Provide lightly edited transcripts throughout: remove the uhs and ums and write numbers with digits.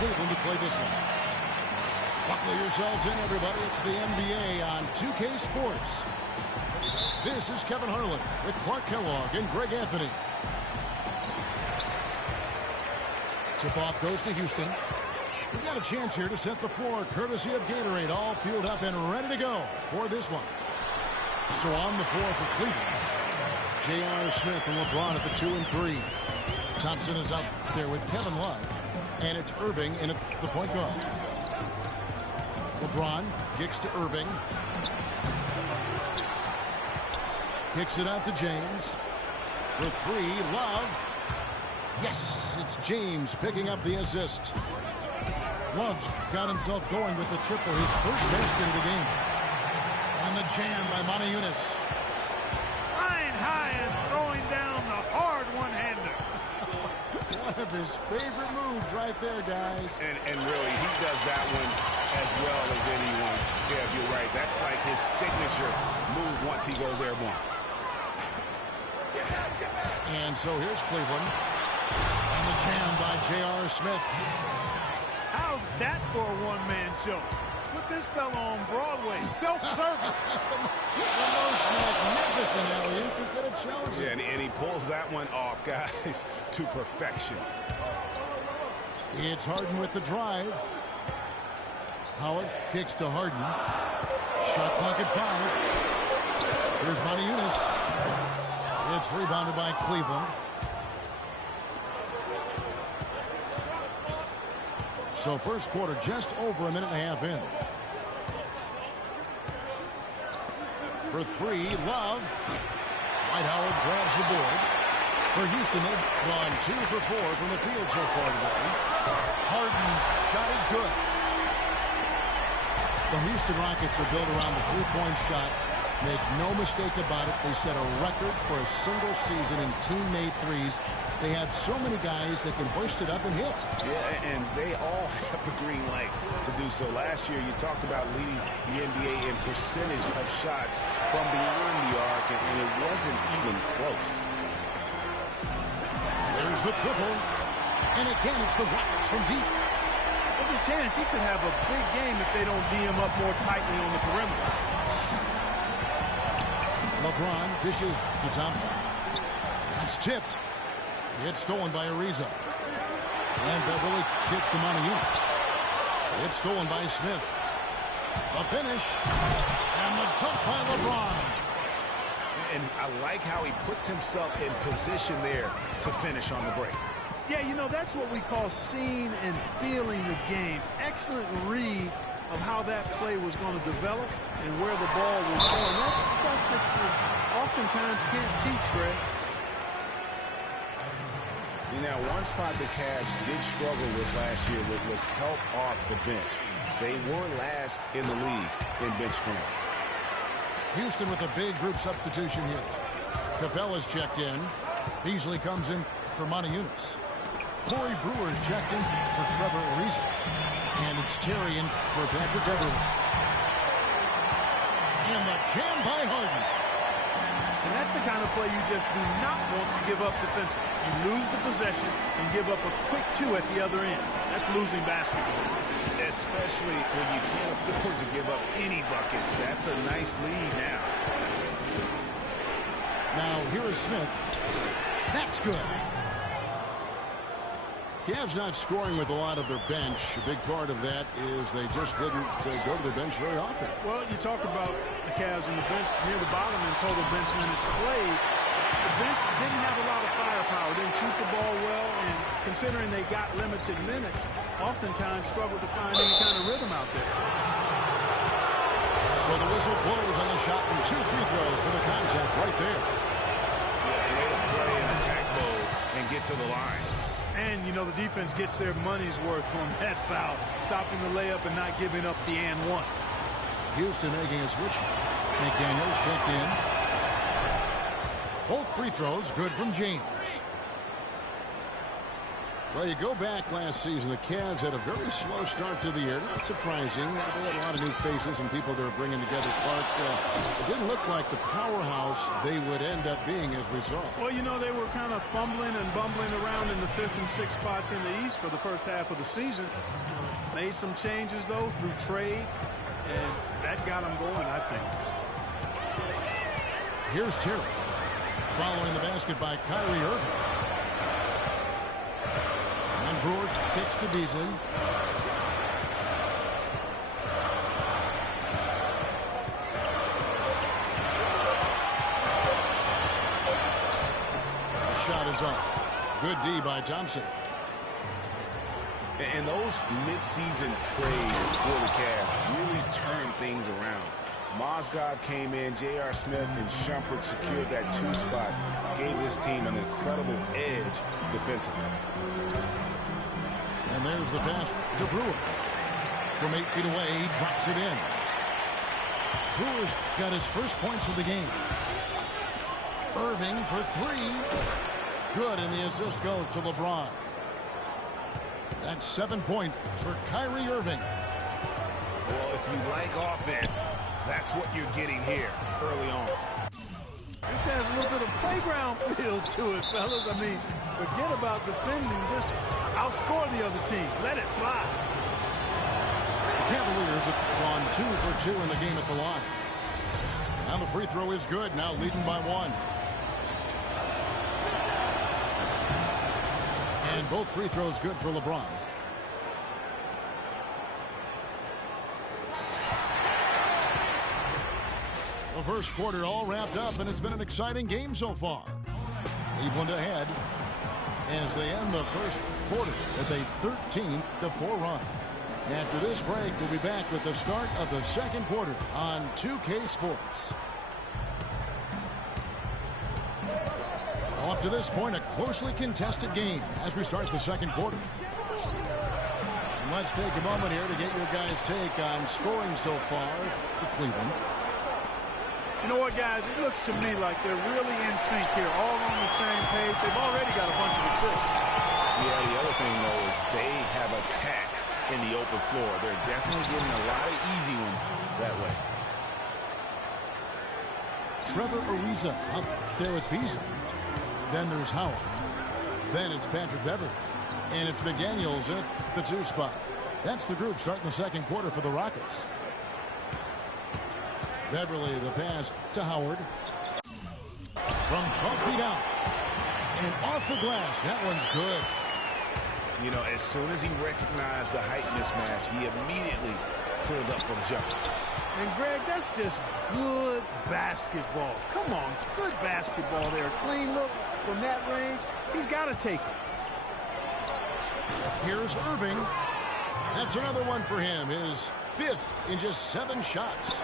Cleveland to play this one. Buckle yourselves in, everybody. It's the NBA on 2K Sports. This is Kevin Harlan with Clark Kellogg and Greg Anthony. Tip-off goes to Houston. We've got a chance here to set the floor, courtesy of Gatorade, all fueled up and ready to go for this one. So on the floor for Cleveland, J.R. Smith and LeBron at the 2 and 3. Thompson is out there with Kevin Love, and it's Irving in at the point guard. LeBron kicks to Irving. Kicks it out to James. For 3, Love. Yes, it's James picking up the assist. Love's got himself going with the triple, his first basket of the game. And the jam by Moniunas. Flying high and throwing down the hard one-hander. One of his favorite moves right there, guys. And really, he does that one as well as anyone. Kev, you're right. That's like his signature move once he goes airborne. And so here's Cleveland. And the jam by J.R. Smith. How's that for a one-man show? Put this fella on Broadway. Self-service. The most magnificent alley-oop he could have chosen. Yeah, and he pulls that one off, guys, to perfection. It's Harden with the drive. Howard kicks to Harden. Shot clock at 5. Here's Moniunas. It's rebounded by Cleveland. So first quarter just over a minute and a half in. For 3, Love. Dwight Howard grabs the board. For Houston, they've gone 2 for 4 from the field so far today. Harden's shot is good. The Houston Rockets are built around the three-point shot. Make no mistake about it, they set a record for a single season in team-made threes. They have so many guys that can hoist it up and hit. Yeah, and they all have the green light to do so. Last year, you talked about leading the NBA in percentage of shots from beyond the arc, and it wasn't even close. There's the triple. And again, it's the Rockets from deep. There's a chance he could have a big game if they don't D him up more tightly on the perimeter. LeBron dishes to Thompson. That's tipped. It's stolen by Ariza. And Beverly kicks to Moniunas. It's stolen by Smith. The finish. And the dunk by LeBron. And I like how he puts himself in position there to finish on the break. Yeah, you know, that's what we call seeing and feeling the game. Excellent read of how that play was going to develop and where the ball was going. That's stuff that you oftentimes can't teach, Greg. You know, one spot the Cavs did struggle with last year was help off the bench. They were last in the league in bench strength. Houston with a big group substitution here. Capella's checked in. Beasley comes in for Moniunas. Corey Brewer's checked in for Trevor Ariza. And it's Terry in for Patrick Beverly. And the jam by Harden. And that's the kind of play you just do not want to give up defensively. You lose the possession and give up a quick 2 at the other end. That's losing basketball. Especially when you can't afford to give up any buckets. That's a nice lead now. Now here is Smith. That's good. Cavs not scoring with a lot of their bench. A big part of that is they just didn't go to their bench very often. Well, you talk about the Cavs and the bench near the bottom in total bench minutes played. The bench didn't have a lot of firepower, didn't shoot the ball well, and considering they got limited minutes, oftentimes struggled to find any kind of rhythm out there. So the whistle blows on the shot and 2 free throws for the contact right there. Yeah, way to play in attack mode and get to the line. And, you know, the defense gets their money's worth on that foul, stopping the layup and not giving up the and one. Houston making a switch. McDaniels checked in. Both free throws good from James. Well, you go back last season, the Cavs had a very slow start to the year. Not surprising. They had a lot of new faces and people they were bringing together. Clark, it didn't look like the powerhouse they would end up being as we saw. Well, you know, they were kind of fumbling and bumbling around in the 5th and 6th spots in the East for the first half of the season. Made some changes, though, through trade, and that got them going, I think. Here's Terry. Following the basket by Kyrie Irving. And Brewer kicks to Beasley. The shot is off. Good D by Thompson. And those midseason trades for the Cavs really turned things around. Mozgov came in, J.R. Smith and Shumpert secured that 2 spot. Gave this team an incredible edge defensively. And there's the pass to Brewer. From 8 feet away, he drops it in. Brewer's got his first points of the game. Irving for 3. Good, and the assist goes to LeBron. That's 7 points for Kyrie Irving. Well, if you like offense, that's what you're getting here early on. This has a little bit of playground feel to it, fellas. I mean, forget about defending. Just outscore the other team. Let it fly. The Cavaliers have gone 2 for 2 in the game at the line. And the free throw is good, now leading by 1. And both free throws good for LeBron. The first quarter all wrapped up, and it's been an exciting game so far. Cleveland ahead as they end the first quarter with a 13-4 run. After this break, we'll be back with the start of the second quarter on 2K Sports. Well, up to this point, a closely contested game as we start the second quarter. And let's take a moment here to get your guys' take on scoring so far for Cleveland. You know what, guys? It looks to me like they're really in sync here, all on the same page. They've already got a bunch of assists. Yeah, the other thing, though, is they have attacked in the open floor. They're definitely getting a lot of easy ones that way. Trevor Ariza up there with Beasley. Then there's Howard. Then it's Patrick Beverly. And it's McDaniels at the 2 spot. That's the group starting the second quarter for the Rockets. Beverly, the pass to Howard. From 12 feet out. And off the glass. That one's good. You know, as soon as he recognized the height mismatch, he immediately pulled up for the jumper. And, Greg, that's just good basketball. Come on, good basketball there. A clean look from that range. He's got to take it. Here's Irving. That's another one for him. His 5th in just 7 shots.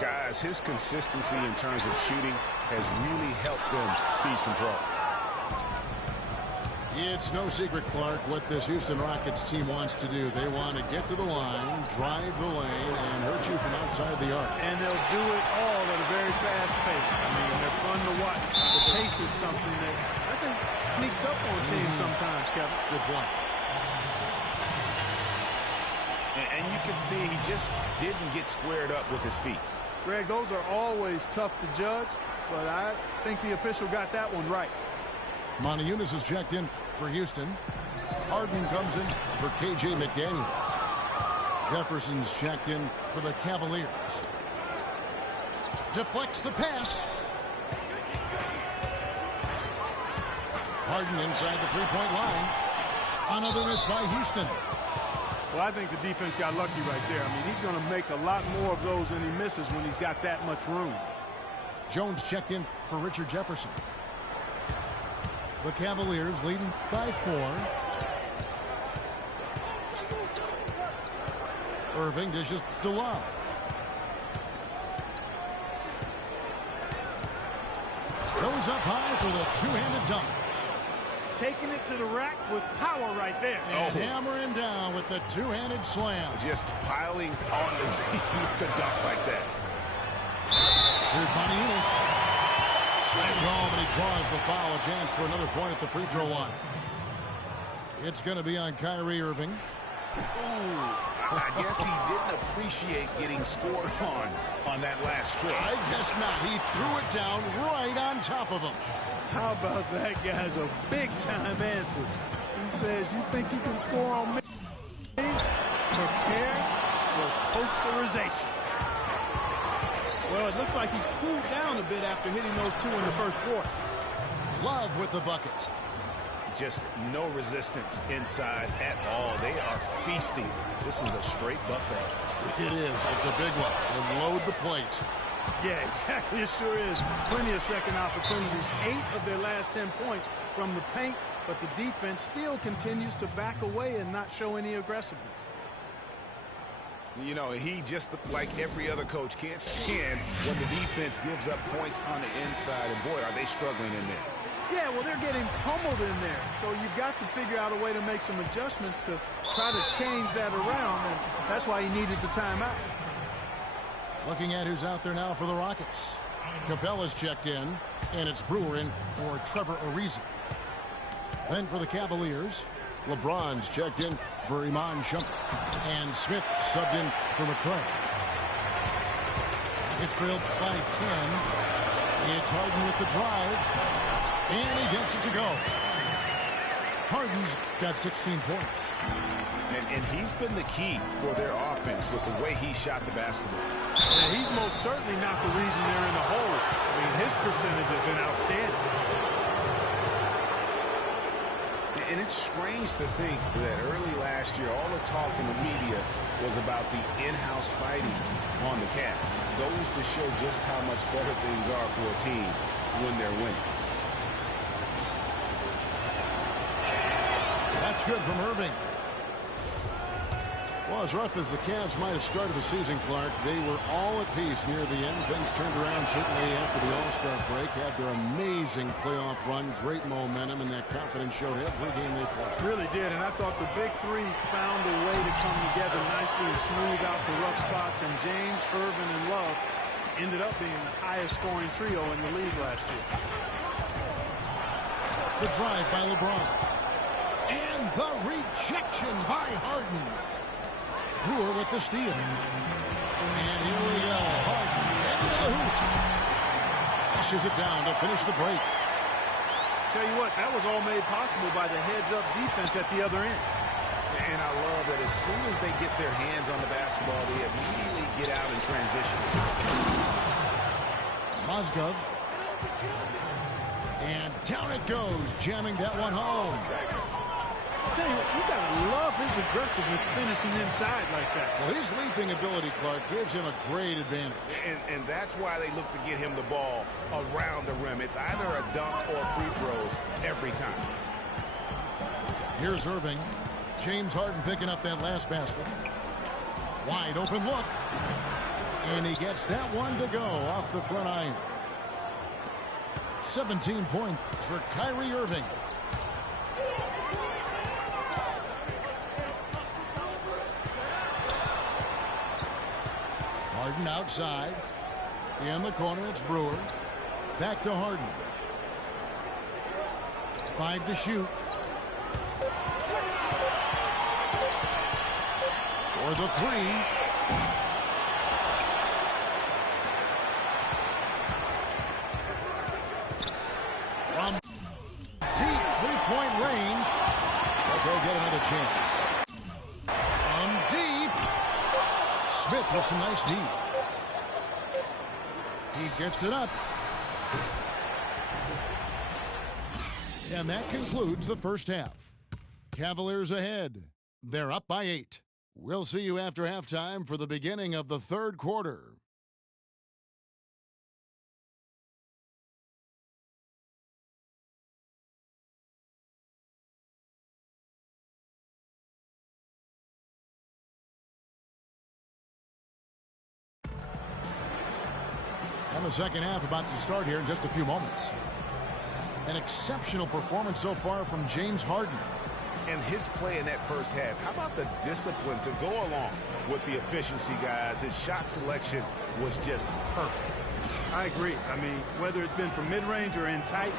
Guys, his consistency in terms of shooting has really helped them seize control. It's no secret, Clark, what this Houston Rockets team wants to do. They want to get to the line, drive the lane, and hurt you from outside the arc. And they'll do it all at a very fast pace. I mean, they're fun to watch. The pace is something that I think sneaks up on teams sometimes, Kevin. Good point. And you can see he just didn't get squared up with his feet. Greg, those are always tough to judge, but I think the official got that one right. Montezumas is checked in for Houston. Harden comes in for K.J. McDaniels. Jefferson's checked in for the Cavaliers. Deflects the pass. Harden inside the three-point line. Another miss by Houston. Well, I think the defense got lucky right there. I mean, he's going to make a lot more of those than he misses when he's got that much room. Jones checked in for Richard Jefferson. The Cavaliers leading by 4. Irving dishes to Love. Goes up high for the two-handed dunk. Taking it to the rack with power right there. And hammering down with the two-handed slam. Just piling on the dunk like that. Here's Montezumas. Slammed home, and he draws the foul. A chance for another point at the free throw line. It's going to be on Kyrie Irving. Ooh, I guess he didn't appreciate getting scored on that last strip. I guess not. He threw it down right on top of him. How about that guy's a big-time answer? He says, you think you can score on me? Prepare for posterization. Well, it looks like he's cooled down a bit after hitting those two in the first quarter. Love with the bucket. Just no resistance inside at all. They are feasting. This is a straight buffet. It is. It's a big one. And load the plate. Yeah, exactly. It sure is. Plenty of second opportunities. 8 of their last 10 points from the paint, but the defense still continues to back away and not show any aggressiveness. You know, he just, like every other coach, can't stand when the defense gives up points on the inside. And boy, are they struggling in there. Yeah, well, they're getting pummeled in there. So you've got to figure out a way to make some adjustments to try to change that around. And that's why he needed the timeout. Looking at who's out there now for the Rockets. Capella's checked in, and it's Brewer in for Trevor Ariza. Then for the Cavaliers, LeBron's checked in for Iman Shumpert. And Smith subbed in for McCray. It's trailed by 10. It's Harden with the drive. And he gets it to go. Harden's got 16 points. And he's been the key for their offense with the way he shot the basketball. And he's most certainly not the reason they're in the hole. I mean, his percentage has been outstanding. And it's strange to think that early last year, all the talk in the media was about the in-house fighting on the Cavs. Goes to show just how much better things are for a team when they're winning. That's good from Irving. Well, as rough as the Cavs might have started the season, Clark, they were all at peace near the end. Things turned around certainly after the All-Star break. Had their amazing playoff run, great momentum, and that confidence showed every game they played. Really did, and I thought the big three found a way to come together nicely and smooth out the rough spots, and James, Irvin, and Love ended up being the highest scoring trio in the league last year. The drive by LeBron. And the rejection by Harden. Brewer with the steal. And here we go. Harden into the hoop. Flushes it down to finish the break. Tell you what, that was all made possible by the heads-up defense at the other end. And I love that as soon as they get their hands on the basketball, they immediately get out in transition. Mozgov. And down it goes, jamming that one home. I'll tell you what, you gotta love his aggressiveness finishing inside like that. Well, his leaping ability, Clark, gives him a great advantage. And that's why they look to get him the ball around the rim. It's either a dunk or free throws every time. Here's Irving. James Harden picking up that last basket. Wide open look. And he gets that one to go off the front iron. 17 points for Kyrie Irving. Harden outside. In the corner, it's Brewer. Back to Harden. 5 to shoot. For the 3. From deep three-point range. But they'll get another chance. From deep. Smith with some nice D. He gets it up. And that concludes the first half. Cavaliers ahead. They're up by 8. We'll see you after halftime for the beginning of the third quarter. And the second half about to start here in just a few moments. An exceptional performance so far from James Harden. And his play in that first half, how about the discipline to go along with the efficiency, guys? His shot selection was just perfect. I agree. I mean, whether it's been from mid-range or in tight,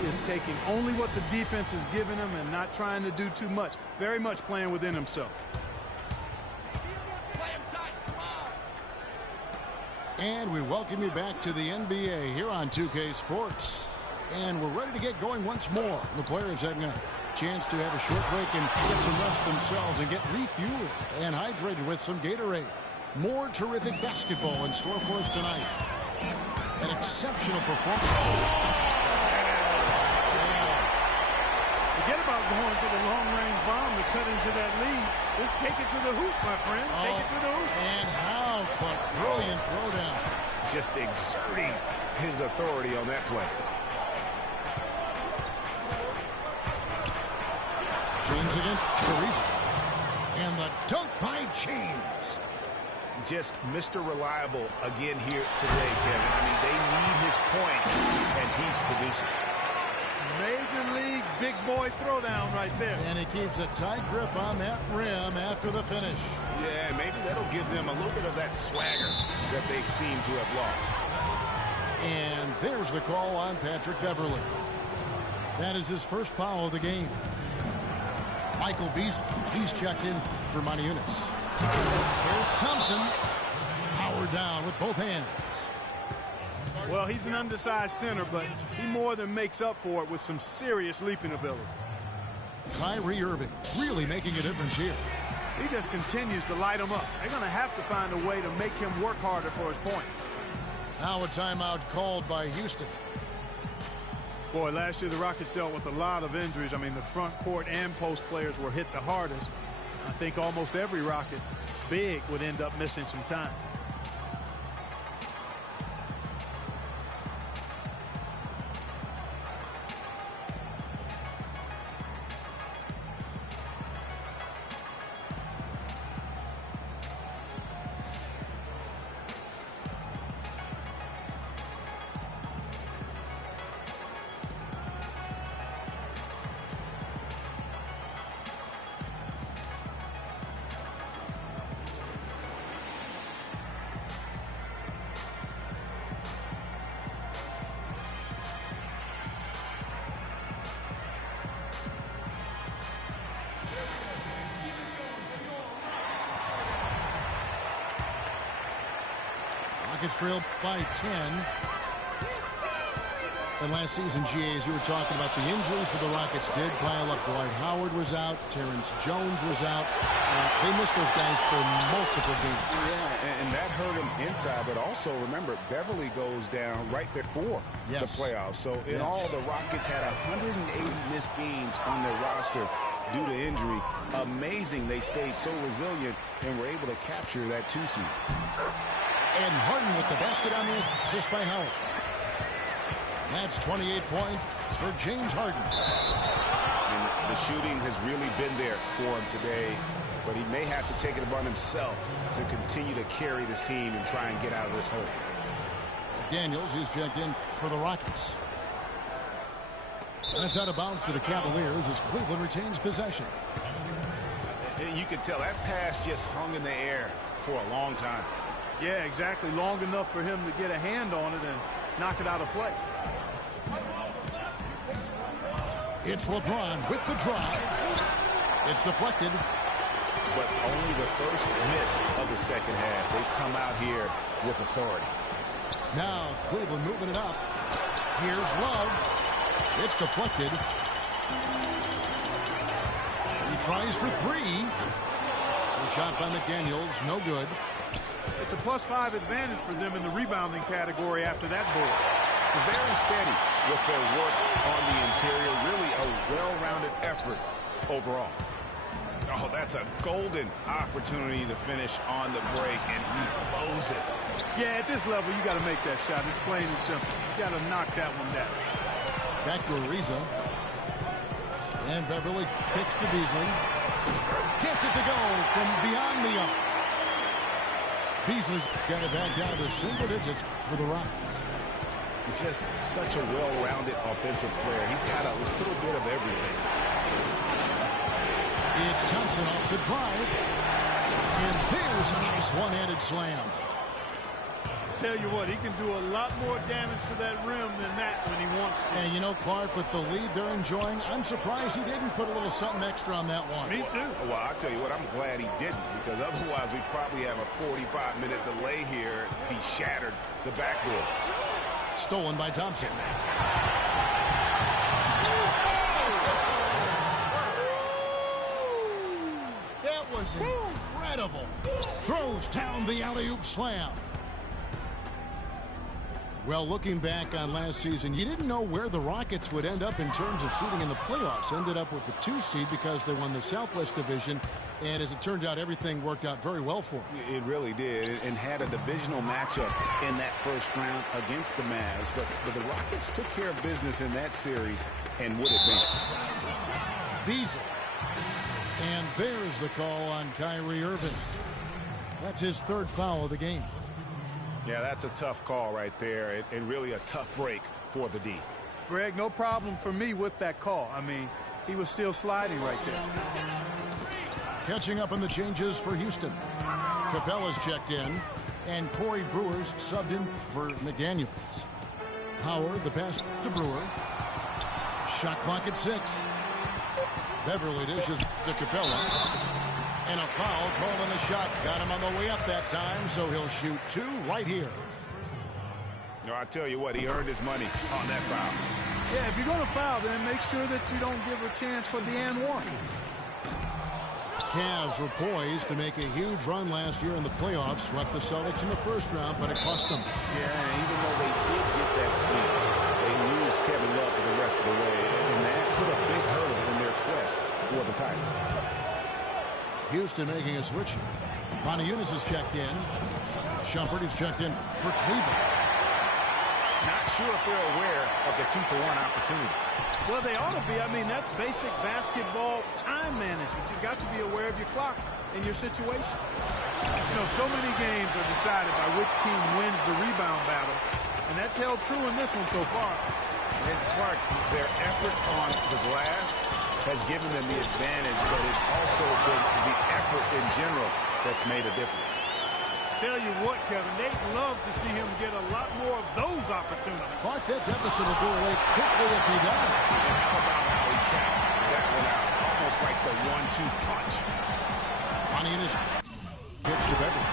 he is taking only what the defense is giving him and not trying to do too much. Very much playing within himself. And we welcome you back to the NBA here on 2K Sports. And we're ready to get going once more. The players having a chance to have a short break and get some rest themselves and get refueled and hydrated with some Gatorade. More terrific basketball in store for us tonight. An exceptional performance. Forget about going for the long-range bomb to cut into that lead. Just take it to the hoop, my friend. Take it to the hoop. And how brilliant throwdown. Just exerting his authority on that play. James again, Teresa. And the dunk by James. Just Mr. Reliable again here today, Kevin. I mean, they need his points, and he's producing. Major league big boy throwdown right there. And he keeps a tight grip on that rim after the finish. Yeah, maybe that'll give them a little bit of that swagger that they seem to have lost. And there's the call on Patrick Beverly. That is his first foul of the game. Michael Beasley, he's checked in for Maniunas. Here's Thompson. Powered down with both hands. Well, he's an undersized center, but he more than makes up for it with some serious leaping ability. Kyrie Irving really making a difference here. He just continues to light him up. They're going to have to find a way to make him work harder for his points. Now a timeout called by Houston. Boy, last year the Rockets dealt with a lot of injuries. I mean, the front court and post players were hit the hardest. I think almost every Rocket big would end up missing some time. Rockets trailed by 10. And last season, GA, as you were talking about, the injuries for the Rockets did pile up. Dwight Howard was out. Terrence Jones was out. They missed those guys for multiple games. Yeah, and that hurt him inside. But also, remember, Beverly goes down right before the playoffs. So, in all, the Rockets had 180 missed games on their roster due to injury. Amazing they stayed so resilient and were able to capture that 2 seed. And Harden with the basket on the assist by Howard. That's 28 points for James Harden. And the shooting has really been there for him today, but he may have to take it upon himself to continue to carry this team and try and get out of this hole. Daniels is checked in for the Rockets. And it's out of bounds to the Cavaliers as Cleveland retains possession. You could tell that pass just hung in the air for a long time. Yeah, exactly. Long enough for him to get a hand on it and knock it out of play. It's LeBron with the drive. It's deflected. But only the first miss of the second half. They've come out here with authority. Now Cleveland moving it up. Here's Love. It's deflected. He tries for 3. The shot by McDaniels, no good. It's a +5 advantage for them in the rebounding category after that board. Very steady with their work on the interior. Really a well-rounded effort overall. Oh, that's a golden opportunity to finish on the break, and he blows it. Yeah, at this level, you got to make that shot. It's plain and simple. You got to knock that one down. Back to Ariza. And Beverly kicks to Beasley. Gets it to go from beyond the arc. Beasley's got it back down to single digits for the Rockets. Just such a well-rounded offensive player. He's got a little bit of everything. It's Thompson off the drive. And there's a nice one-handed slam. Tell you what, he can do a lot more damage to that rim than that when he wants to. And you know, Clark, with the lead they're enjoying, I'm surprised he didn't put a little something extra on that one. Me too. Well, I'll tell you what, I'm glad he didn't, because otherwise we'd probably have a 45-minute delay here if he shattered the backboard. Stolen by Thompson. That was incredible. Throws down the alley-oop slam. Well, looking back on last season, you didn't know where the Rockets would end up in terms of seeding in the playoffs. Ended up with the 2 seed because they won the Southwest Division. And as it turned out, everything worked out very well for them. It really did, and had a divisional matchup in that first round against the Mavs. But the Rockets took care of business in that series and would advance. Beasley. And there's the call on Kyrie Irving. That's his 3rd foul of the game. Yeah, that's a tough call right there, and really a tough break for the D. Greg, no problem for me with that call. I mean, he was still sliding right there. Catching up on the changes for Houston. Capella's checked in, and Corey Brewer's subbed in for McDaniels. Howard, the pass to Brewer. Shot clock at 6. Beverly dishes to Capella. And a foul called on the shot. Got him on the way up that time, so he'll shoot 2 right here. No, I tell you what, he earned his money on that foul. Yeah, if you're going to foul, then make sure that you don't give a chance for the and one. Cavs were poised to make a huge run last year in the playoffs. Swept the Celtics in the first round, but it cost them. Yeah, even though they did get that sweep, they lose Kevin Love for the rest of the way, and that put a big hurdle in their quest for the title. Houston making a switch here. Bonajunas is checked in. Shumpert is checked in for Cleveland. Not sure if they're aware of the 2-for-1 opportunity. Well, they ought to be. I mean, that's basic basketball time management. You've got to be aware of your clock and your situation. You know, so many games are decided by which team wins the rebound battle, and that's held true in this one so far. And Clark, their effort on the glass has given them the advantage, but it's also been the effort in general that's made a difference. Tell you what, Kevin, they'd love to see him get a lot more of those opportunities. Clark, that deficit will go away quickly if he does. And how about how he capped that one out? Almost like the 1-2 punch. Bonajunas gets to Beverly.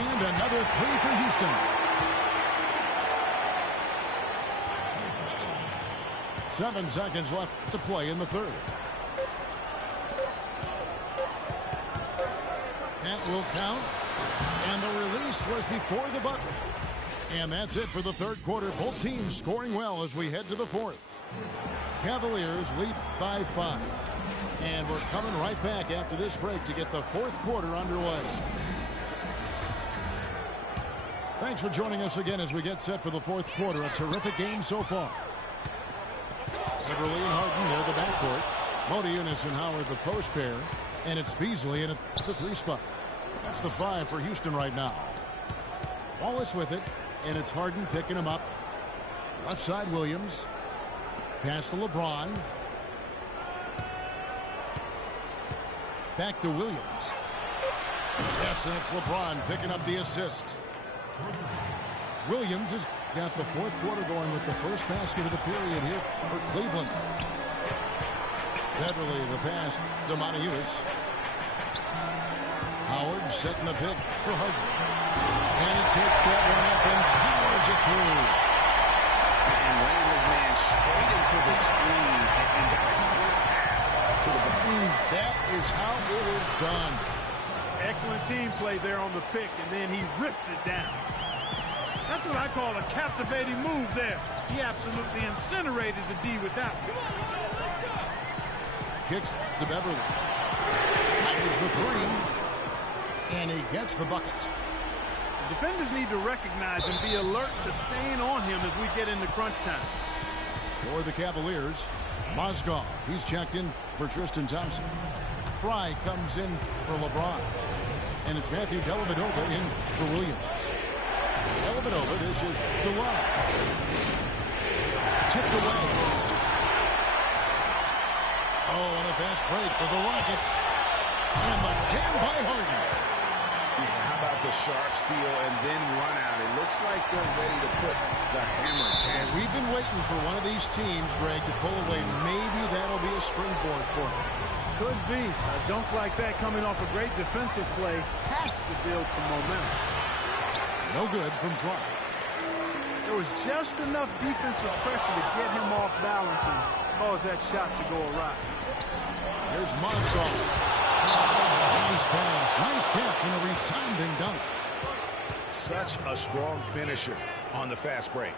And another 3 for Houston. 7 seconds left to play in the 3rd. That will count. And the release was before the button. And that's it for the 3rd quarter. Both teams scoring well as we head to the 4th. Cavaliers lead by 5. And we're coming right back after this break to get the 4th quarter underway. Thanks for joining us again as we get set for the 4th quarter. A terrific game so far. Beverly and Harden, they're the backcourt. Bonajunas and Howard, the post pair. And it's Beasley in at the 3 spot. That's the 5 for Houston right now. Wallace with it, and it's Harden picking him up. Left side, Williams. Pass to LeBron. Back to Williams. Yes, and it's LeBron picking up the assist. Williams has got the 4th quarter going with the first basket of the period here for Cleveland. Beverly, the pass to Bonajunas. Howard setting the pick for Harden. And he takes that one up and powers it through. And ran his man straight into the screen and got a clear path to the ball. That is how it is done. Excellent team play there on the pick, and then he rips it down. That's what I call a captivating move there. He absolutely incinerated the D with that one. Kicks to Beverly. Fires the 3. And he gets the bucket. The defenders need to recognize and be alert to staying on him as we get into crunch time. For the Cavaliers, Mozgov, he's checked in for Tristan Thompson. Fry comes in for LeBron. And it's Matthew Dellavedova in for Williams. Dellavedova dishes to Love. Tipped away. Oh, and a fast break for the Rockets. And the jam by Harden. Yeah, how about the sharp steal and then run out? It looks like they're ready to put the hammer down. We've been waiting for one of these teams, Greg, to pull away. Maybe that'll be a springboard for them. Could be. A dunk like that coming off a great defensive play has to build some momentum. No good from Clark. There was just enough defensive pressure to get him off balance and cause that shot to go awry. Here's Mozgov. Nice pass, nice catch, and a resounding dunk. Such a strong finisher on the fast break.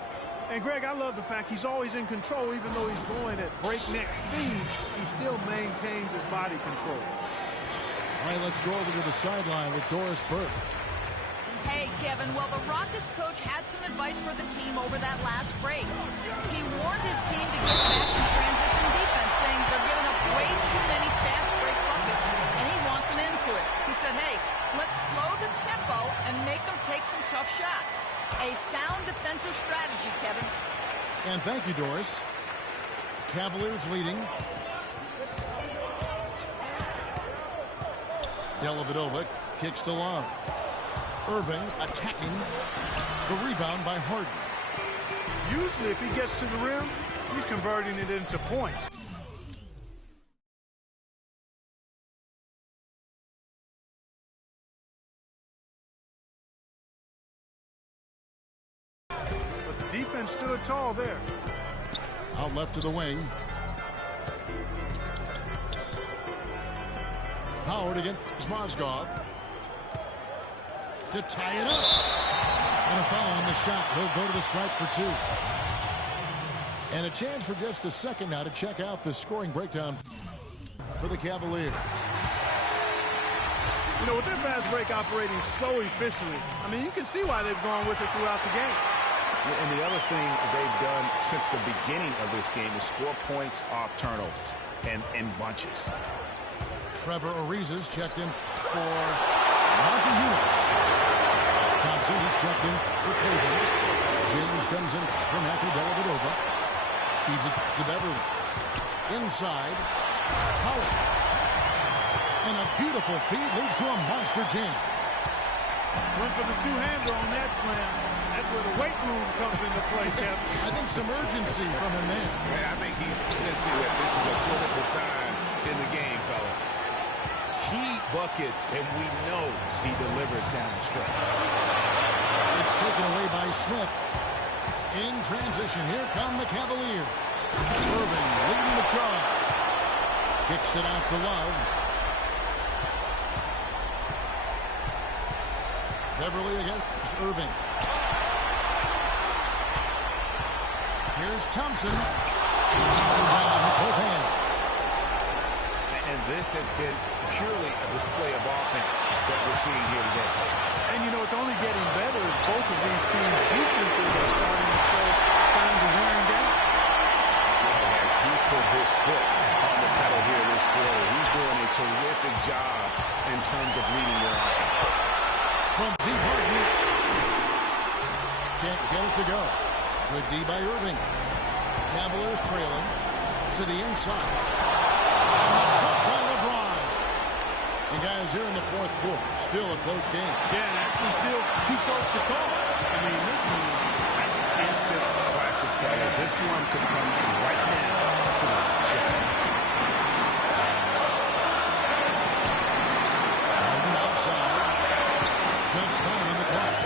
And, Greg, I love the fact he's always in control. Even though he's going at breakneck speeds, he still maintains his body control. All right, let's go over to the sideline with Doris Burke. Hey, Kevin, well, the Rockets coach had some advice for the team over that last break. He warned his team to get back in transition defense, saying they're giving up way too many fast break buckets, and he wants them into it. He said, hey, let's slow the tempo and make them take some tough shots. A sound defensive strategy, Kevin. And thank you, Doris. Cavaliers leading. Dellavedova kicks to Love. Irving attacking. The rebound by Harden. Usually, if he gets to the rim, he's converting it into points. But the defense stood tall there. Out left to the wing. Howard against Mozgov. To tie it up. And a foul on the shot. He'll go to the stripe for two. And a chance for just a second now to check out the scoring breakdown for the Cavaliers. You know, with their fast break operating so efficiently, I mean, you can see why they've gone with it throughout the game. And the other thing they've done since the beginning of this game is score points off turnovers and in bunches. Trevor Ariza's checked in for Montehunis. Thompson is checked in for Cleveland. James comes in for Matthew Dellavedova. Feeds it to Beverly. Inside. Howard. And a beautiful feed leads to a monster jam. Went for the two-hander on that slam. That's where the weight room comes into play, Captain. I think some urgency from him there. I think he's sensing that this is a critical time in the game, fellas. Key buckets, and we know he delivers down the stretch. It's taken away by Smith. In transition, here come the Cavaliers. Irving leading the charge. Kicks it out to Love. Beverly against Irving. Here's Thompson. Down with both hands. And this has been purely a display of offense that we're seeing here today. And, you know, it's only getting better as both of these teams' defenses are starting to show signs of wearing down. As he put his foot on the pedal here this quarter, he's doing a terrific job in terms of leading their offense. From deep Harden. Can't get it to go. Good D by Irving. Cavaliers trailing to the inside. And the tip by LeBron. And guys, here in the fourth quarter, still a close game. Yeah, and actually still too close to call. I mean, this one is tight. Instant classic, fellas. This one could come right now to the Harden outside. Just fine on the clock.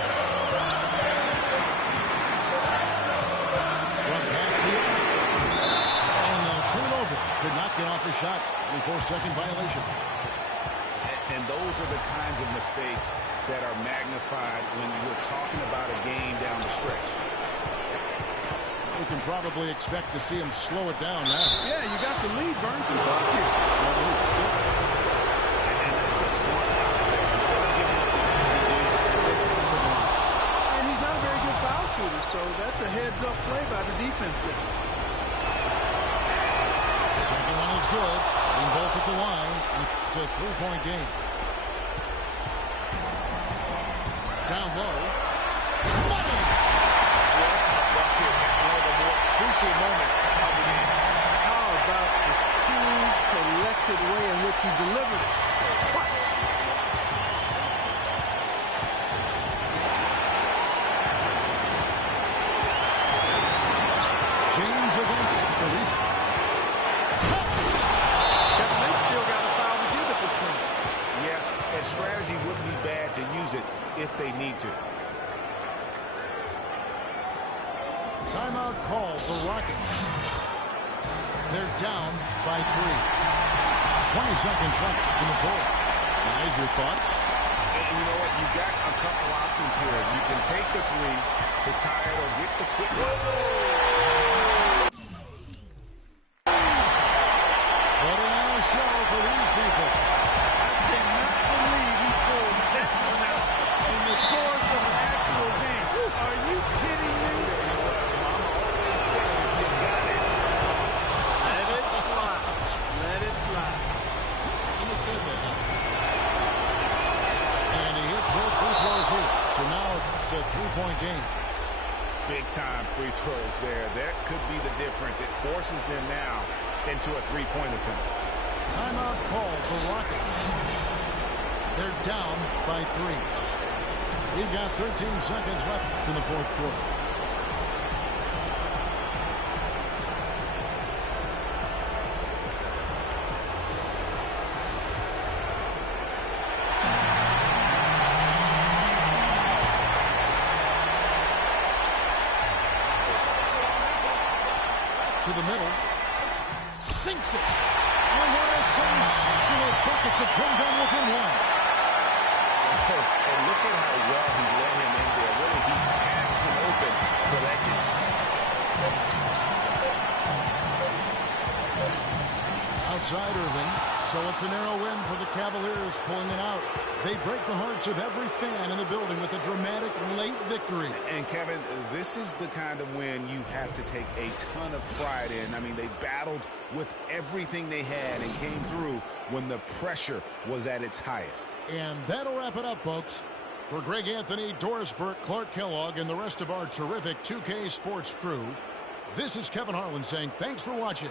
Front pass here. And they'll turn it over. Could not get off a shot. 24-second violation. And those are the kinds of mistakes that are magnified when we're talking about a game down the stretch. We can probably expect to see him slow it down now. Yeah, you got the lead. Burn some clock here. And it's a smart foul there. Instead of giving up the easy deuce, to the line. And he's not a very good foul shooter, so that's a heads-up play by the defense there. Second one is good. And both at the line. It's a three-point game. Down low. Money! What a bucket at one of the more crucial moments of the game. How about the cool, collected way in which he delivered it? Clutch. they need to. Timeout call for Rockets. They're down by 3. 20 seconds left in the fourth. Guys, your thoughts? And you know what? You got a couple options here. You can take the 3 to tie it or get the quick. Putting on a show for these people. I cannot believe he pulled that one out in the course of an actual game. Are you kidding me? Mama always said if you got it, let it fly. Let it fly. Mama said that. And he hits both free throws here. So now it's a 3-point game. big time free throws there. That could be the difference. It forces them now into a three-point attempt. Timeout call for Rockets. They're down by 3. We've got 13 seconds left in the fourth quarter. To the middle. Sinks it. And what a sensational bucket to bring them within one. And look at how well he let him in there. Really, he passed him open for that use. Outside Irving. So it's a narrow win for the Cavaliers pulling it out. They break the hearts of every fan in the building with a dramatic late victory. And Kevin, this is the kind of win you have to take a ton of pride in. I mean, they battled with everything they had and came through when the pressure was at its highest. And that'll wrap it up, folks. For Greg Anthony, Doris Burke, Clark Kellogg, and the rest of our terrific 2K Sports crew, this is Kevin Harlan saying thanks for watching.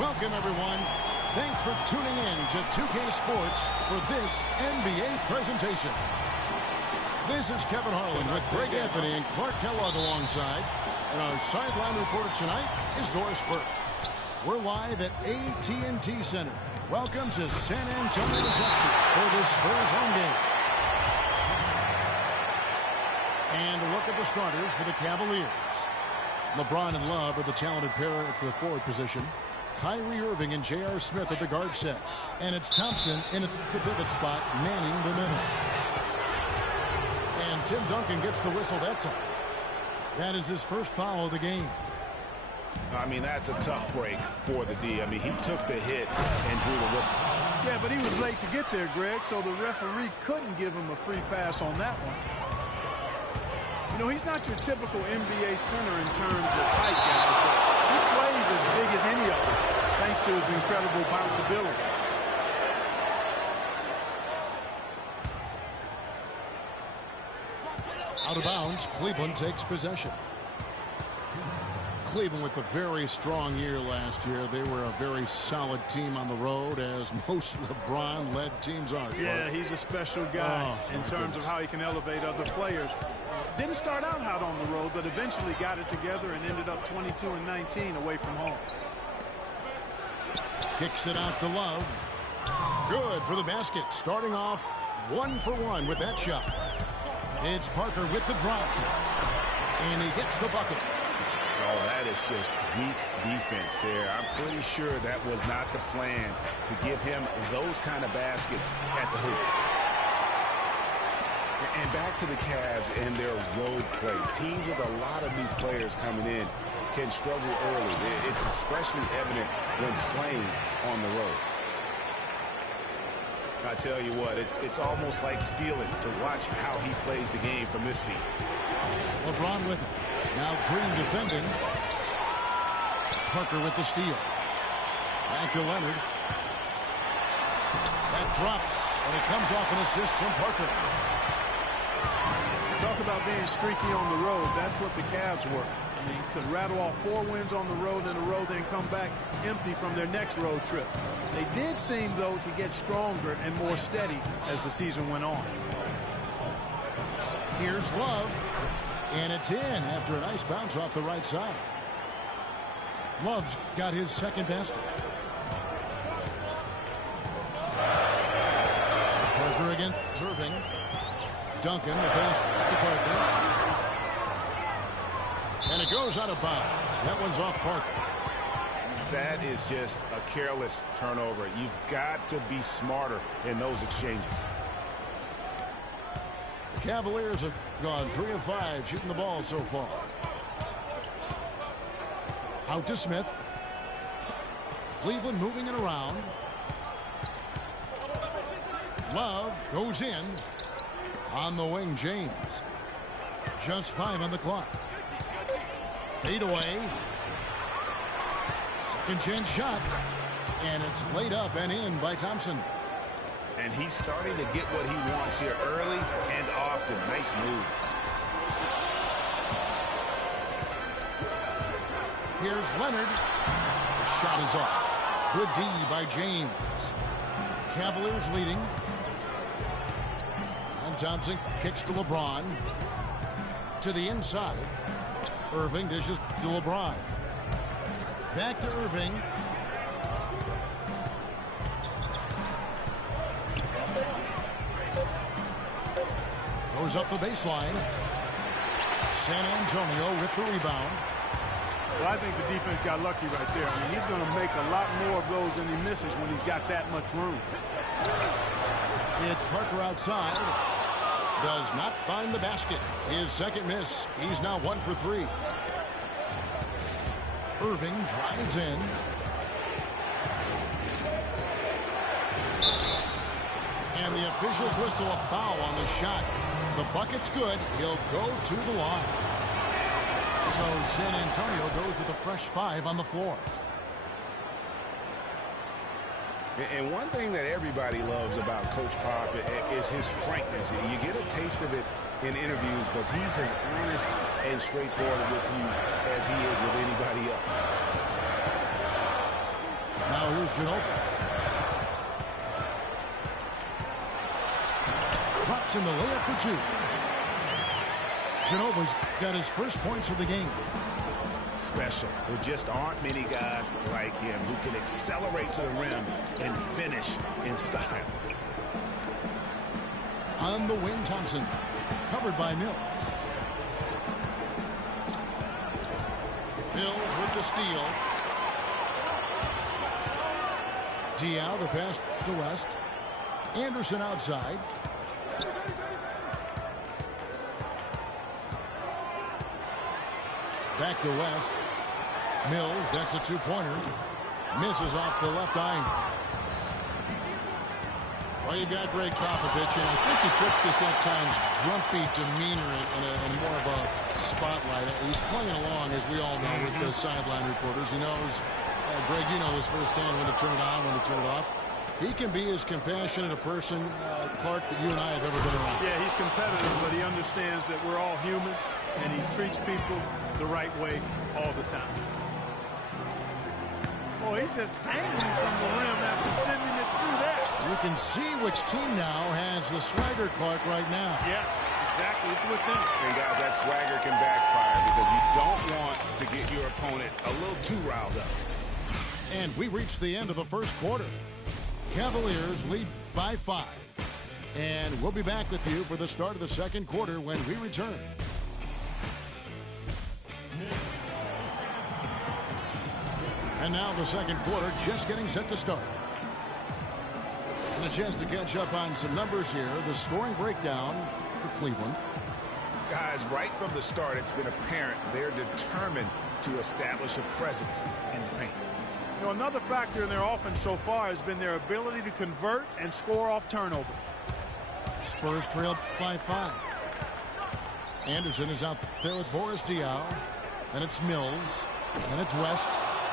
Welcome, everyone. Thanks for tuning in to 2K Sports for this NBA presentation. This is Kevin Harlan with Greg Anthony and Clark Kellogg alongside. And our sideline reporter tonight is Doris Burke. We're live at AT&T Center. Welcome to San Antonio, Texas for this Spurs home game. And a look at the starters for the Cavaliers. LeBron and Love are the talented pair at the forward position. Kyrie Irving and J.R. Smith at the guard set. And it's Thompson in the pivot spot, manning the middle. And Tim Duncan gets the whistle that time. That is his first foul of the game. I mean, that's a tough break for the D. I mean, he took the hit and drew the whistle. Yeah, but he was late to get there, Greg, so the referee couldn't give him a free pass on that one. You know, he's not your typical NBA center in terms of height, guys, but he plays as big as any of them, thanks to his incredible bounceability. Out of bounds, Cleveland takes possession. Cleveland with a very strong year last year. They were a very solid team on the road, as most LeBron-led teams are. Yeah, he's a special guy in terms of how he can elevate other players. Didn't start out hot on the road, but eventually got it together and ended up 22-19 away from home. Kicks it out to Love. Good for the basket. Starting off 1 for 1 with that shot. It's Parker with the drop. And he gets the bucket. Oh, that is just weak defense there. I'm pretty sure that was not the plan to give him those kind of baskets at the hoop. And back to the Cavs and their road play. Teams with a lot of new players coming in can struggle early. It's especially evident when playing on the road. I tell you what, it's almost like stealing to watch how he plays the game from this seat. LeBron with it. Now Green defending. Parker with the steal. Back to Leonard. That drops, and it comes off an assist from Parker. Talk about being streaky on the road. That's what the Cavs were. I mean, could rattle off 4 wins on the road in a row, then come back empty from their next road trip. They did seem, though, to get stronger and more steady as the season went on. Here's Love. And it's in after a nice bounce off the right side. Love's got his second basket. Parker again, serving. Duncan, the pass to Parker. And it goes out of bounds. That one's off Parker. That is just a careless turnover. You've got to be smarter in those exchanges. The Cavaliers have gone 3 of 5 shooting the ball so far. Out to Smith. Cleveland moving it around. Love goes in. On the wing, James. Just 5 on the clock. Fade away. Second chance shot. And it's laid up and in by Thompson. And he's starting to get what he wants here early and often. Nice move. Here's Leonard. The shot is off. Good D by James. Cavaliers leading. And Thompson kicks to LeBron. To the inside. Irving dishes to LeBron. Back to Irving. Goes up the baseline. San Antonio with the rebound. Well, I think the defense got lucky right there. I mean, he's going to make a lot more of those than he misses when he's got that much room. It's Parker outside. Does not find the basket. His second miss. He's now 1 for 3. Irving drives in. And the officials whistle a foul on the shot. The bucket's good. He'll go to the line. So San Antonio goes with a fresh 5 on the floor. And one thing that everybody loves about Coach Pop is his frankness. You get a taste of it in interviews, but he's as honest and straightforward with you as he is with anybody else. Now here's Ginobili. Drops in the layup for 2. Villanova got his first points of the game. Special. There just aren't many guys like him who can accelerate to the rim and finish in style. On the wing, Thompson. Covered by Mills. Mills with the steal. Diao, the pass to West. Anderson outside. Back to West. Mills, that's a two-pointer. Misses off the left eye. Well, you got Greg Popovich, and I think he puts this at times grumpy demeanor in more of a spotlight. He's playing along, as we all know, with the sideline reporters. He knows, Greg, you know this firsthand, when to turn it on, when to turn it off. He can be as compassionate a person, Clark, that you and I have ever been around. Yeah, he's competitive, but he understands that we're all human, and he treats people the right way all the time. Oh, he's just dangling from the rim after sending it through there. You can see which team now has the swagger, Clark, right now. Yeah, that's exactly. It's with them. And guys, that swagger can backfire because you don't want to get your opponent a little too riled up. And we reached the end of the first quarter. Cavaliers lead by 5. And we'll be back with you for the start of the second quarter when we return. And now the second quarter just getting set to start. And a chance to catch up on some numbers here. The scoring breakdown for Cleveland. Guys, right from the start, it's been apparent they're determined to establish a presence in the paint. You know, another factor in their offense so far has been their ability to convert and score off turnovers. Spurs trail by 5. Anderson is out there with Boris Diaw. And it's Mills. And it's West.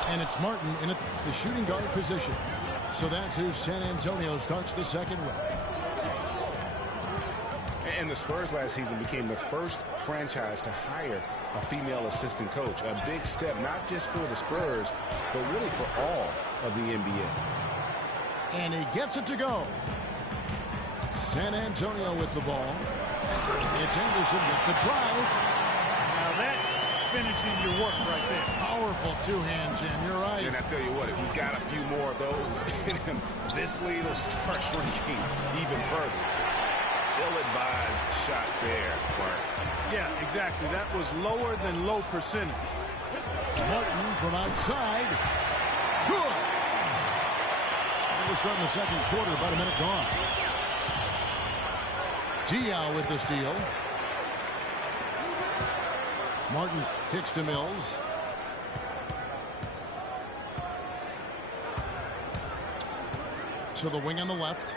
And it's Martin in the shooting guard position. So that's who San Antonio starts the second with. And the Spurs last season became the first franchise to hire a female assistant coach. A big step, not just for the Spurs, but really for all of the NBA. And he gets it to go. San Antonio with the ball. It's Anderson with the drive. Now that's finishing your work right there. Powerful two-hand jam. You're right. And I tell you what, if he's got a few more of those in him, this lead will start shrinking even further. Ill-advised shot there, Clark. Yeah, exactly. That was lower than low percentage. Martin from outside. Good. We're starting the second quarter, about a minute gone. Diaw with the steal. Martin kicks to Mills. To the wing on the left.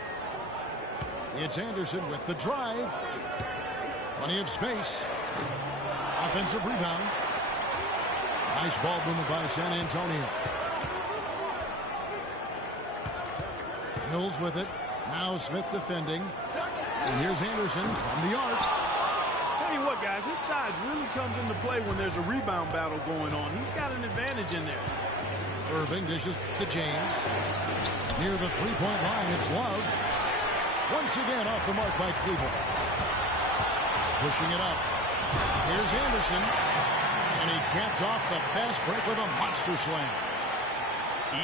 It's Anderson with the drive. Plenty of space. Offensive rebound. Nice ball movement by San Antonio. Mills with it. Now Smith defending. And here's Anderson from the arc. Tell you what, guys, his size really comes into play when there's a rebound battle going on. He's got an advantage in there. Irving dishes to James. Near the three-point line, it's Love. Once again off the mark by Cleveland. Pushing it up. Here's Anderson. And he caps off the fast break with a monster slam.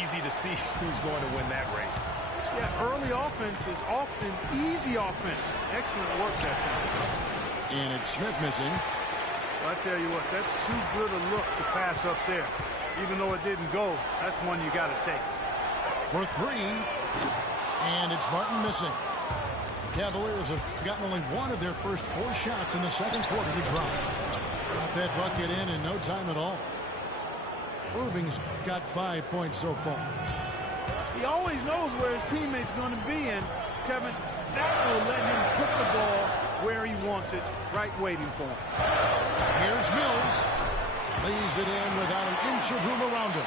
Easy to see who's going to win that race. Yeah, early offense is often easy offense. Excellent work that time. And it's Smith missing. Well, I tell you what, that's too good a look to pass up there. Even though it didn't go, that's one you got to take. For 3. And it's Martin missing. The Cavaliers have gotten only one of their first 4 shots in the second quarter to drop. Got that bucket in no time at all. Irving's got 5 points so far. He always knows where his teammate's going to be, and Kevin, that will let him put the ball where he wants it, right waiting for him. Here's Mills. Lays it in without an inch of room around him.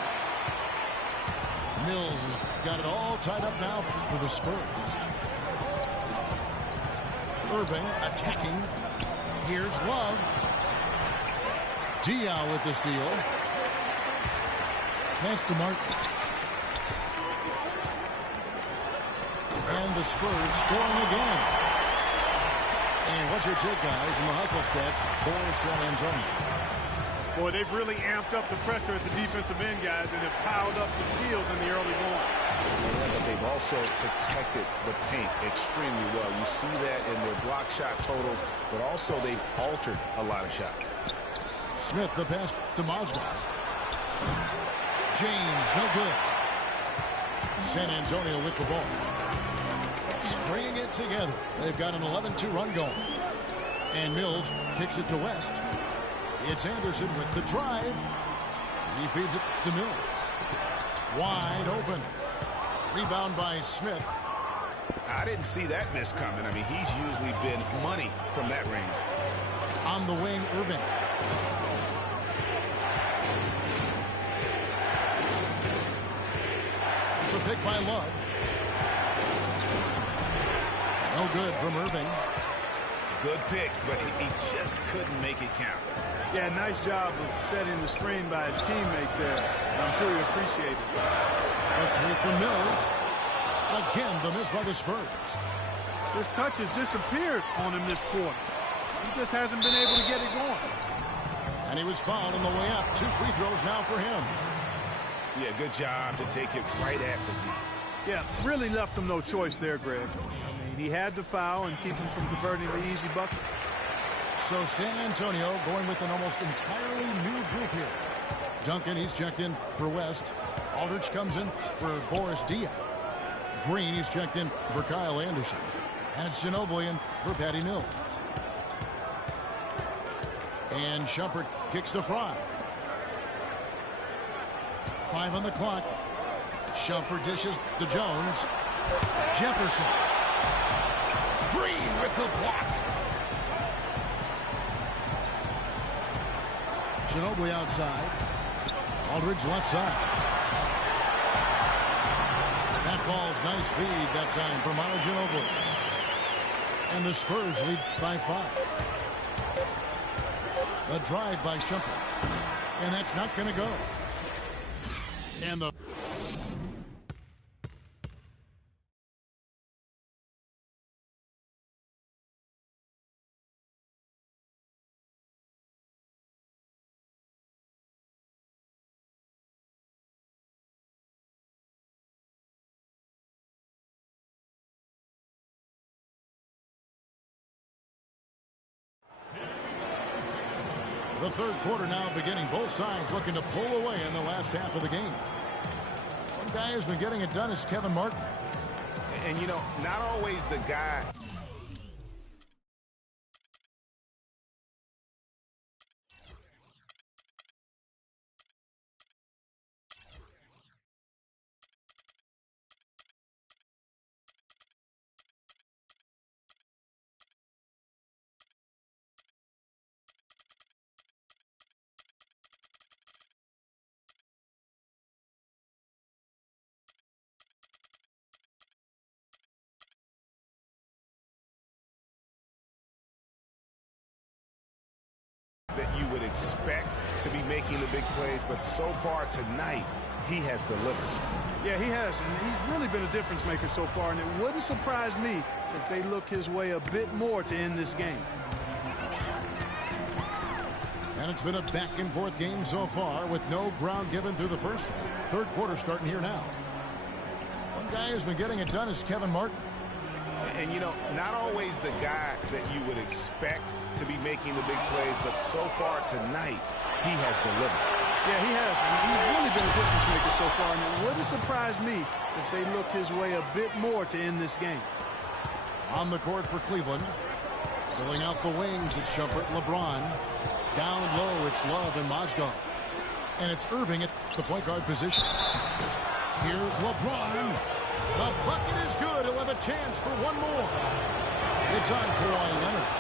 Mills has got it all tied up now for the Spurs. Irving attacking. Here's Love. Diaw with the steal. Pass to Martin. And the Spurs scoring again. And what's your take, guys, in the hustle stats for San Antonio? Boy, they've really amped up the pressure at the defensive end, guys, and have piled up the steals in the early going. Yeah, but they've also protected the paint extremely well. You see that in their block shot totals, but also they've altered a lot of shots. Smith, the pass to Mozgov. James, no good. San Antonio with the ball. Stringing it together. They've got an 11-2 run going. And Mills kicks it to West. It's Anderson with the drive. He feeds it to Mills. Wide open. Rebound by Smith. I didn't see that miss coming. I mean, he's usually been money from that range. On the wing, Irving. It's a pick by Love. No good from Irving. Good pick, but he just couldn't make it count. Yeah, nice job of setting the screen by his teammate there. I'm sure he appreciated it. A three from Mills. Again, the miss by the Spurs. His touch has disappeared on him this quarter. He just hasn't been able to get it going. And he was fouled on the way up. 2 free throws now for him. Yeah, good job to take it right at the knee. Yeah, really left him no choice there, Greg. I mean, he had to foul and keep him from converting the easy bucket. So San Antonio going with an almost entirely new group here. Duncan, he's checked in for West. Aldridge comes in for Boris Diaw. Green, he's checked in for Kyle Anderson. And it's Ginobili in for Patty Mills. And Shumpert kicks to Fry. 5 on the clock. Shumpert dishes to Jones. Jefferson. Green with the block. Ginobili outside. Aldridge left side. That falls. Nice feed that time from Manu Ginobili. And the Spurs lead by 5. A drive by Shumpert. And that's not going to go. And the The third quarter now beginning. Both sides looking to pull away in the last half of the game. One guy who's been getting it done is Kevin Martin. And, you know, not always the guy. That you would expect to be making the big plays, but so far tonight, he has delivered. Yeah, he has, and he's really been a difference maker so far, and it wouldn't surprise me if they look his way a bit more to end this game. And it's been a back-and-forth game so far with no ground given through the first half. Third quarter starting here now. One guy who's been getting it done is Kevin Martin. And, you know, not always the guy that you would expect to be making the big plays, but so far tonight, he has delivered. Yeah, he has. And he's really been a difference maker so far, and it wouldn't surprise me if they look his way a bit more to end this game. On the court for Cleveland. Filling out the wings, it's Shumpert, LeBron. Down low, it's Love and Mozgov. And it's Irving at the point guard position. Here's LeBron. The bucket is good. He'll have a chance for one more. It's on Kawhi Leonard.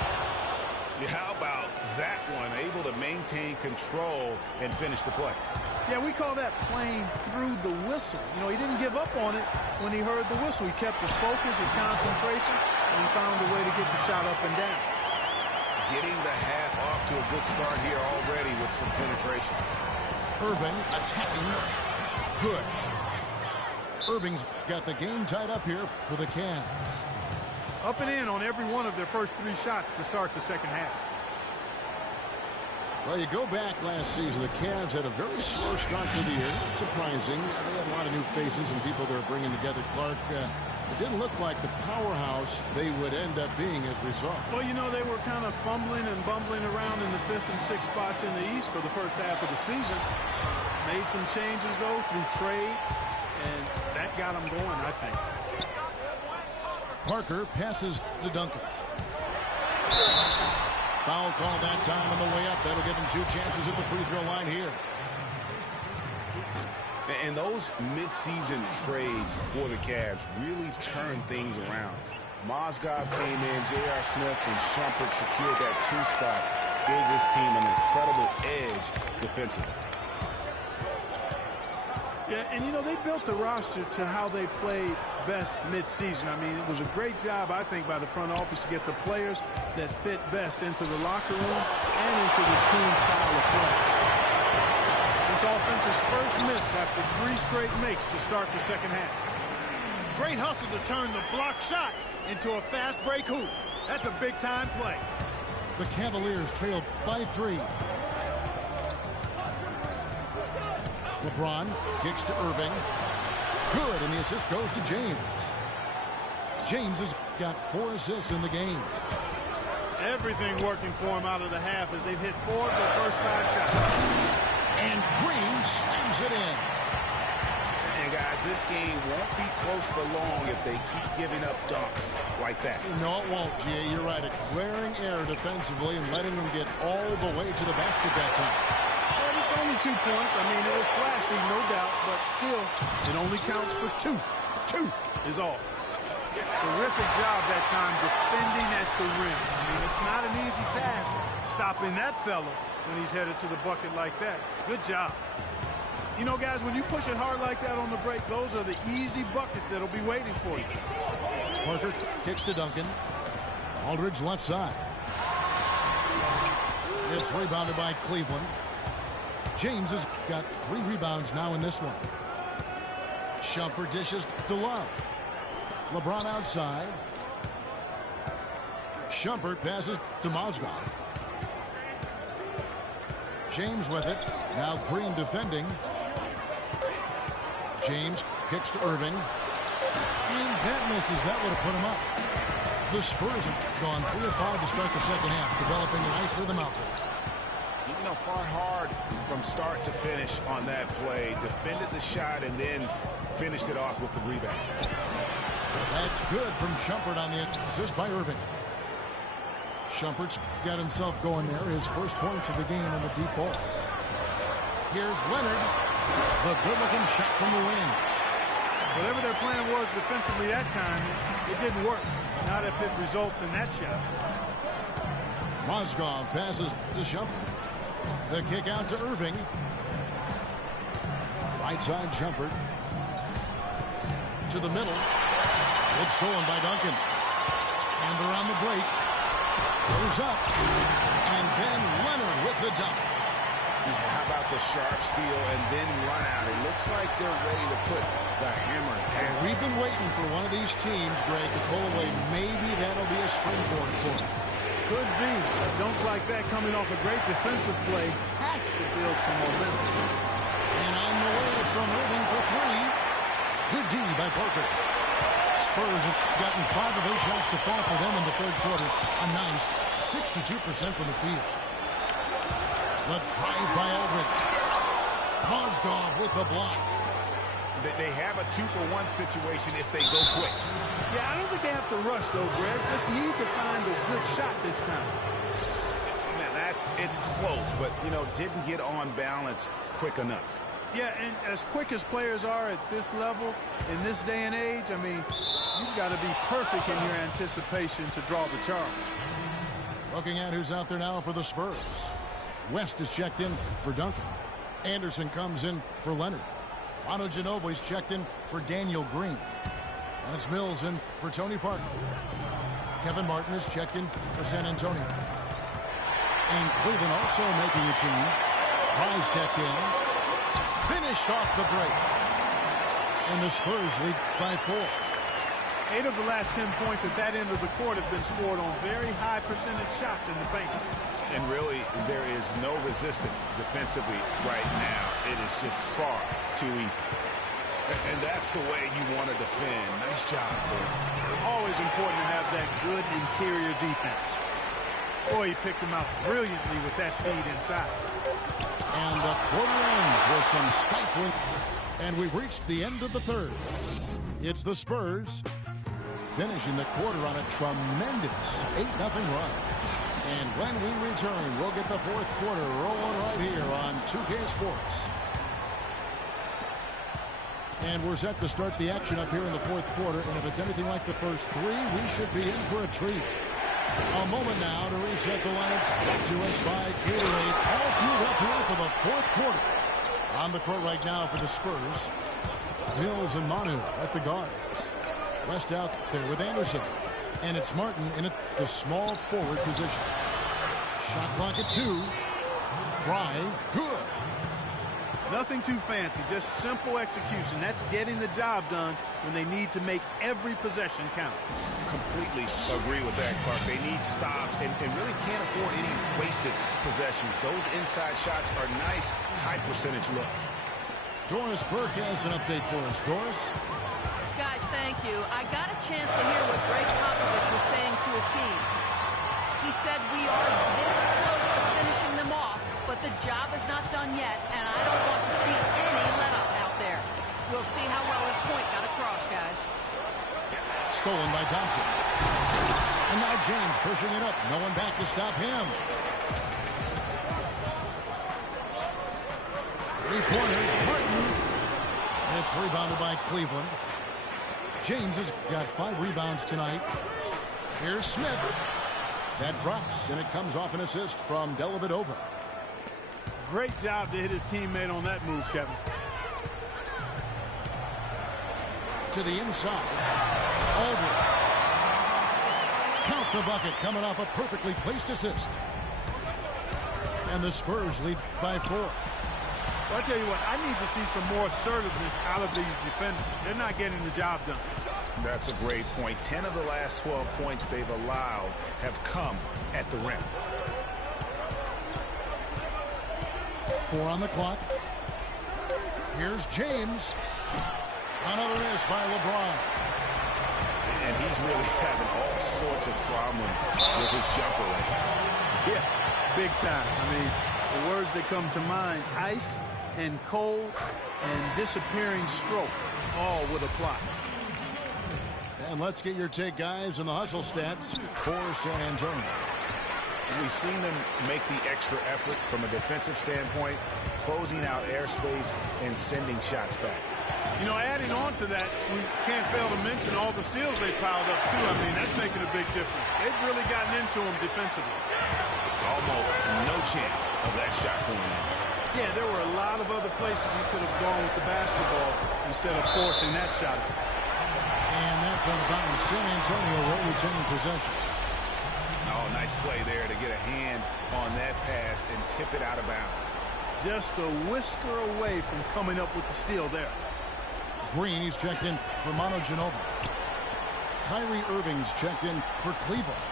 Yeah, how about that one? Able to maintain control and finish the play. Yeah, we call that playing through the whistle. You know, he didn't give up on it when he heard the whistle. He kept his focus, his concentration, and he found a way to get the shot up and down. Getting the half off to a good start here already with some penetration. Irving attacking. Good. Irving's got the game tied up here for the Cavs. Up and in on every one of their first 3 shots to start the second half. Well, you go back last season, the Cavs had a very slow start to the year. Not surprising. They had a lot of new faces and people they're bringing together. Clark, it didn't look like the powerhouse they would end up being as we saw. Well, you know, they were kind of fumbling and bumbling around in the 5th and 6th spots in the East for the first half of the season. Made some changes, though, through trade, and that got them going, I think. Parker passes to Duncan. Foul call that time on the way up. That'll give him 2 chances at the free throw line here. And those midseason trades for the Cavs really turned things around. Mozgov came in, J.R. Smith and Shumpert secured that 2 spot. Gave this team an incredible edge defensively. Yeah, and you know, they built the roster to how they played best midseason. I mean, it was a great job, I think, by the front office to get the players that fit best into the locker room and into the team style of play. This offense's first miss after 3 straight makes to start the second half. Great hustle to turn the block shot into a fast break hoop. That's a big-time play. The Cavaliers trail by 3. LeBron kicks to Irving. Good, and the assist goes to James. James has got 4 assists in the game. Everything working for him out of the half as they've hit 4 of their first 5 shots. And Green slams it in. And guys, this game won't be close for long if they keep giving up dunks like that. No, it won't, Jay. You're right. A glaring error defensively and letting them get all the way to the basket that time. Well, it's only 2 points. I mean, it was flashy, no doubt, but still, it only counts for 2. 2 is all. Terrific job that time defending at the rim. I mean, it's not an easy task stopping that fella when he's headed to the bucket like that. Good job. You know, guys, when you push it hard like that on the break, those are the easy buckets that'll be waiting for you. Parker kicks to Duncan. Aldridge left side. It's rebounded by Cleveland. James has got 3 rebounds now in this one. Shumpert dishes to Love. LeBron outside. Shumpert passes to Mozgov. James with it. Now Green defending. James kicks to Irving. And that misses. That would have put him up. The Spurs have gone 3 of 5 to start the second half, developing a nice rhythm out there. You know, fought hard from start to finish on that play. Defended the shot and then finished it off with the rebound. That's good from Shumpert on the assist by Irving. Shumpert's got himself going there. His first points of the game in the deep ball. Here's Leonard. The good-looking shot from the wing. Whatever their plan was defensively that time, it didn't work. Not if it results in that shot. Mozgov passes to Shumpert. The kick out to Irving. Right side Shumpert. To the middle. It's stolen by Duncan. And around the break. Goes up. And then Leonard with the dunk. Yeah, how about the sharp steal and then run out? It looks like they're ready to put the hammer down. We've been waiting for one of these teams, Greg, to pull away. Maybe that'll be a springboard for them. Could be. A dunk like that coming off a great defensive play has to build some momentum. And on the way from Irving for 3. Good D by Parker. Spurs have gotten 5 of 8 shots to fall for them in the third quarter. A nice 62% from the field. The drive by Aldridge. Mozgov with the block. They have a 2-for-1 situation if they go quick. Yeah, I don't think they have to rush, though, Greg. Just need to find a good shot this time. It's close, but, you know, didn't get on balance quick enough. Yeah, and as quick as players are at this level, in this day and age, I mean, you've got to be perfect in your anticipation to draw the charge. Looking at who's out there now for the Spurs. West is checked in for Duncan. Anderson comes in for Leonard. Manu Ginobili's checked in for Daniel Green. And it's Mills in for Tony Parker. Kevin Martin is checked in for San Antonio. And Cleveland also making a change. Prize checked in. Finished off the break. And the Spurs lead by 4. 8 of the last 10 points at that end of the court have been scored on very high percentage shots in the paint. And really, there is no resistance defensively right now. It is just far too easy. And that's the way you want to defend. Nice job, boy. Always important to have that good interior defense. Boy, he picked him out brilliantly with that feed inside. And the quarter ends with some stifling. And we've reached the end of the third. It's the Spurs finishing the quarter on a tremendous 8-0 run. And when we return, we'll get the fourth quarter rolling right here on 2K Sports. And we're set to start the action up here in the fourth quarter. And if it's anything like the first three, we should be in for a treat. A moment now to reset the lineups brought to us by Gatorade. All fueled up here for the fourth quarter. On the court right now for the Spurs, Mills and Manu at the guards. West out there with Anderson. And it's Martin in the small forward position. Shot clock at 2. Fry, good. Nothing too fancy, just simple execution. That's getting the job done when they need to make every possession count. Completely agree with that, Clark. They need stops and really can't afford any wasted possessions. Those inside shots are nice, high percentage looks. Doris Burke has an update for us. Doris? Guys, thank you. I got a chance to hear what Greg Popovich was saying to his team. He said we are this close to finishing them off, but the job is not done yet, and I don't want to see any let-up out there. We'll see how well his point got across, guys. Stolen by Thompson. And now James pushing it up. No one back to stop him. Three-pointer, Martin. It's rebounded by Cleveland. James has got 5 rebounds tonight. Here's Smith. That drops, and it comes off an assist from Dellavedova. Great job to hit his teammate on that move, Kevin. To the inside. Aldridge. Count the bucket, coming off a perfectly placed assist. And the Spurs lead by 4. Well, I tell you what, I need to see some more assertiveness out of these defenders. They're not getting the job done. That's a great point. 10 of the last 12 points they've allowed have come at the rim. 4 on the clock. Here's James. Another miss by LeBron. And he's really having all sorts of problems with his jumper right now. Yeah, big time. I mean, the words that come to mind, ice and cold and disappearing stroke, all would apply. And let's get your take, guys, on the hustle stats for San Antonio. We've seen them make the extra effort from a defensive standpoint, closing out airspace and sending shots back. You know, adding on to that, we can't fail to mention all the steals they piled up, too. I mean, that's making a big difference. They've really gotten into them defensively. Almost no chance of that shot going in. Yeah, there were a lot of other places you could have gone with the basketball instead of forcing that shot. And that's on the bottom. San Antonio will retain possession. Oh, nice play there to get a hand on that pass and tip it out of bounds. Just a whisker away from coming up with the steal there. Green, he's checked in for Manu Ginobili. Kyrie Irving's checked in for Cleveland.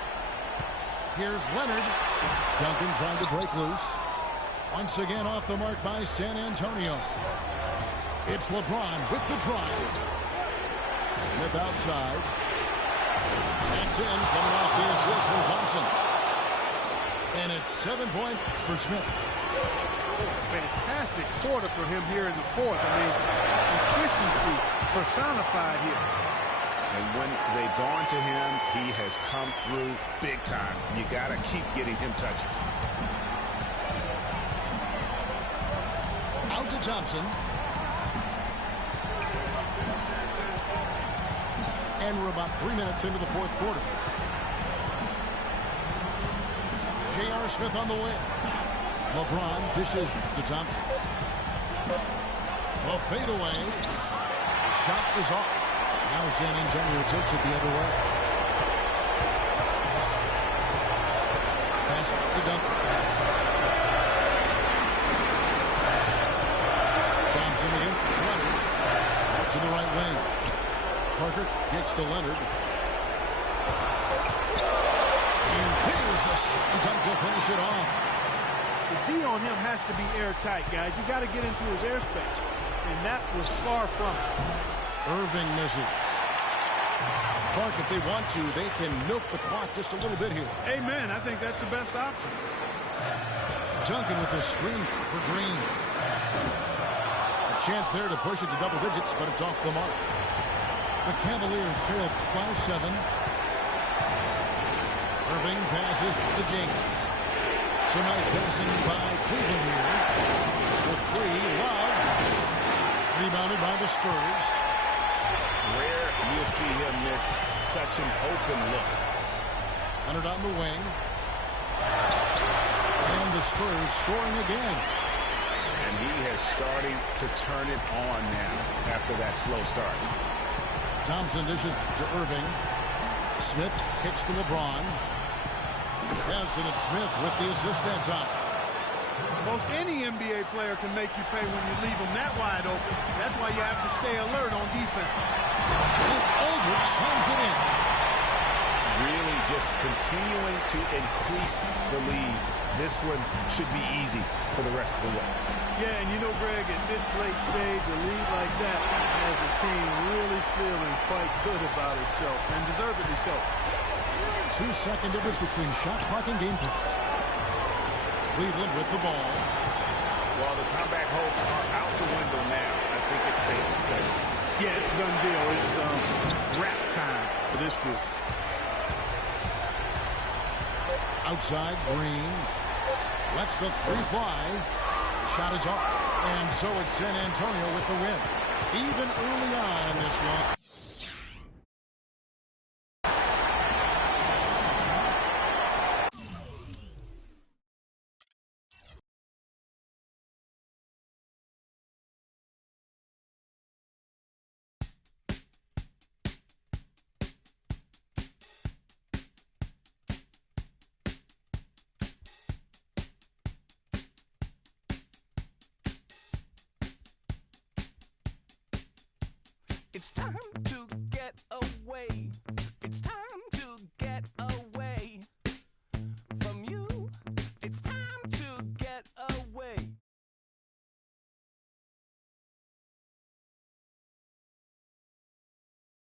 Here's Leonard. Duncan trying to break loose. Once again off the mark by San Antonio. It's LeBron with the drive. Smith outside. That's in, coming off the assist from Thompson. And it's 7 points for Smith. Fantastic quarter for him here in the fourth. I mean, efficiency personified here. And when they've gone to him, he has come through big time. You got to keep getting him touches. Out to Thompson. And we're about 3 minutes into the fourth quarter. J.R. Smith on the wing. LeBron dishes to Thompson. A fadeaway. The shot is off. Now San Antonio takes it the other way. Pass to Duncan. Thompson again. Out to the right wing. Parker gets to Leonard. And there's the second time to finish it off. The D on him has to be airtight, guys. You got to get into his airspace. And that was far from it. Irving misses. Clark, if they want to, they can milk the clock just a little bit here. Amen. I think that's the best option. Duncan with the screen for Green. A chance there to push it to double digits, but it's off the mark. The Cavaliers trail by 7. Irving passes to James. Some nice passing by Cleveland here. For 3, Love. Rebounded by the Spurs. Rare you'll see him miss such an open look. Leonard on the wing. And the Spurs scoring again. And he has started to turn it on now after that slow start. Thompson dishes to Irving. Smith kicks to LeBron. Townsend and Smith with the assist that time. Most any NBA player can make you pay when you leave them that wide open. That's why you have to stay alert on defense. And Aldridge slams it in. Really just continuing to increase the lead. This one should be easy for the rest of the way. Yeah, and you know, Greg, at this late stage, a lead like that has a team really feeling quite good about itself, and deservedly so. 2-second difference between shot clock and game clock. Cleveland with the ball. While the comeback hopes are out the window now, I think it's safe to say. Yeah, it's a done deal. It's wrap time for this group. Outside, Green. Lets the 3 fly. Shot is off. And so it's San Antonio with the win. Even early on in this one. It's time to